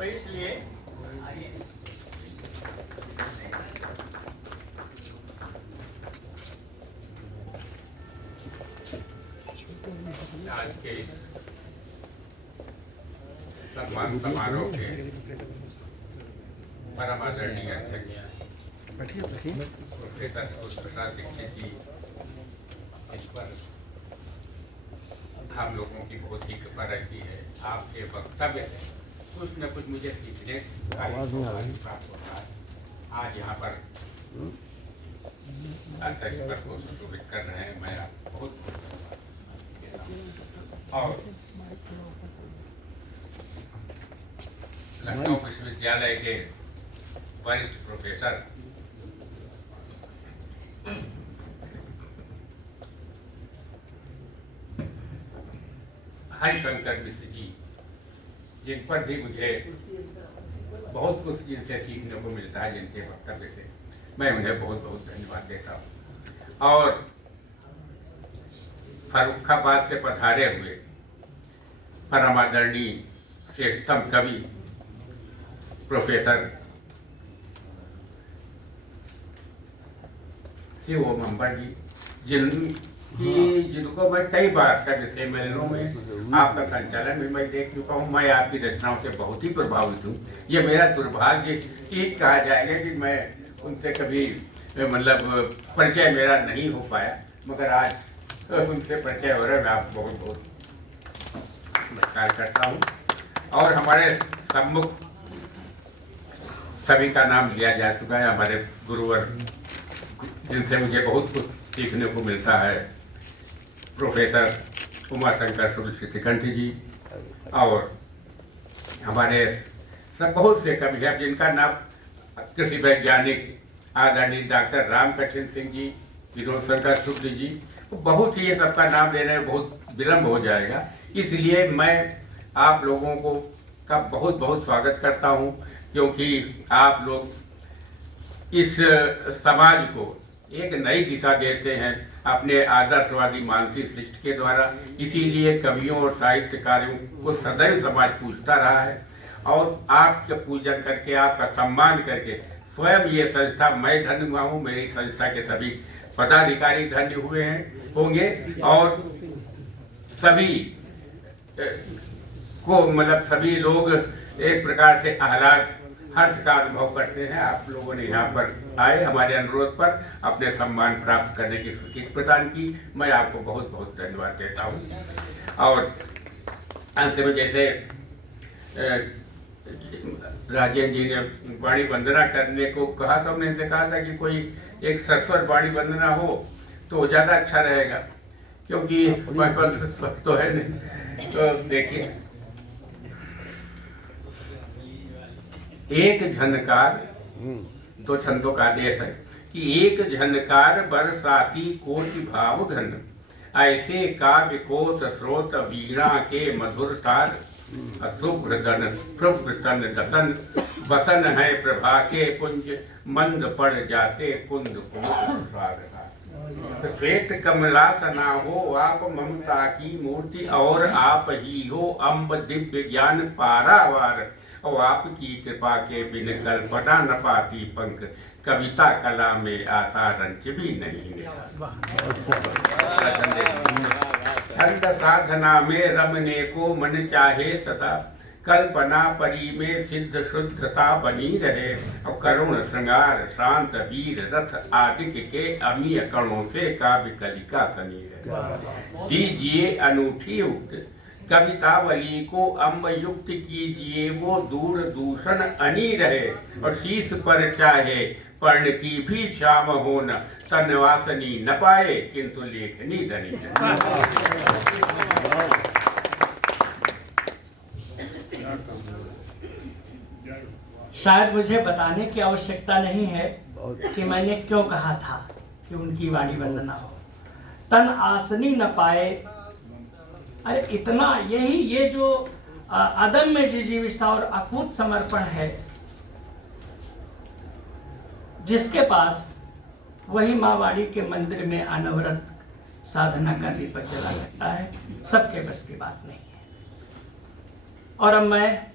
तो इसलिए आज के इस सम्मान समारोह के परम आदरणीय अध्यक्ष प्रोफेसर प्रसाद दीक्षित जी, इस पर हम लोगों की बहुत ही कृपा रहती है। आपके वक्तव्य से कुछ न कुछ मुझे सीखने का प्राप्त होता है। आज यहाँ पर अध्यक्ष पद को सुशोभित कर रहे हैं, मैं आपको बहुत और लखनऊ विश्वविद्यालय के वरिष्ठ प्रोफेसर हरिशंकर मिश्र जी, जिन पर भी मुझे बहुत कुछ जिनसे सीखने को मिलता है, जिनके वक्तव्य से, मैं उन्हें बहुत बहुत धन्यवाद देता हूँ। और फर्रुखाबाद से पधारे हुए परम आदरणीय श्रेष्ठतम कवि प्रोफेसर शिव मंबर जी, जिनको मैं कई बार कवि सम्मेलनों में आपका संचालन भी मैं देख चुका हूँ। मैं आपकी रचनाओं से बहुत ही प्रभावित हूँ। ये मेरा दुर्भाग्य ये कहा जाएगा कि मैं उनसे कभी मतलब परिचय मेरा नहीं हो पाया, मगर आज उनसे परिचय हो रहा है। मैं आपको बहुत बहुत नमस्कार करता हूँ। और हमारे सम्मुख सभी का नाम लिया जा चुका है। हमारे गुरुवर, जिनसे मुझे बहुत कुछ सीखने को मिलता है, प्रोफेसर उमाशंकर शुक्लशेखर जी, और हमारे सब बहुत से कवि हैं जिनका नाम कृषि वैज्ञानिक आदरणीय डॉक्टर रामकृष्ण सिंह जी, विनोद शंकर शुक्ल जी, बहुत ही ये सबका नाम लेने में बहुत विलम्ब हो जाएगा। इसलिए मैं आप लोगों को का बहुत बहुत स्वागत करता हूं, क्योंकि आप लोग इस समाज को एक नई दिशा देते हैं अपने आदर्शवादी मानसिक शिष्ट के द्वारा। इसीलिए कवियों और साहित्यकारों को सदैव समाज पूछता रहा है, और आपका पूजन करके, आपका सम्मान करके स्वयं ये संस्था, मैं धन्य हुआ हूँ, मेरी संस्था के सभी पदाधिकारी धन्य हुए हैं होंगे, और सभी को मतलब सभी लोग एक प्रकार से आह्लाद हर्ष का अनुभव करते हैं। आप लोगों ने यहाँ पर आए, हमारे अनुरोध पर अपने सम्मान प्राप्त करने की स्वीकृति प्रदान की। मैं आपको बहुत बहुत धन्यवाद देता हूँ। और अंत में जैसे राजेंद्र जी ने वाणी वंदना करने को कहा, तो हमने इनसे कहा था कि कोई एक सस्वर वाणी वंदना हो तो ज़्यादा अच्छा रहेगा, क्योंकि हमारे पास सब तो है नहीं। तो देखिए, एक झनकार, दो छंदों का आदेश है कि एक झनकार बरसाती कोटि भाव घन, ऐसे काव्य कोश स्रोत वीणा के मधुर तार, शुभ्र दन शुभ्र तन दसन बसन है प्रभा के पुंज, मंद पड़ जाते कुंद कुंद। श्वेत कमलासना हो आप ममता की मूर्ति, और आप ही हो अम्ब दिव्य ज्ञान पारावार, और आपकी कृपा के बिन कल्पना न पाती पंख, कविता कला में आता रंच भी नहीं। छंद साधना में रमने को मन चाहे सदा, कल्पना परी में सिद्ध शुद्धता बनी रहे, और करुण श्रृंगार शांत वीर रथ आदित्य के अमीय कणों से काव्य कलिका सनी रहे। दीजिए अनूठी उक्त कवितावली को अम्ब युक्त कीजिए, वो दूर दूषण अनी रहे, और शीश पर चाहे पर्ण की भी श्याम हो न, तनवासनी न पाए किंतु लेखनी धनी। शायद मुझे बताने की आवश्यकता नहीं है कि मैंने क्यों कहा था कि उनकी वाणी वंदना हो। तन आसनी न पाए, अरे इतना, यही ये जो अदम्य जिजीविषा और अकूत समर्पण है जिसके पास, वही माँ वाणी के मंदिर में अनवरत साधना का दीपक जला सकता है। सबके बस की बात नहीं है। और अब मैं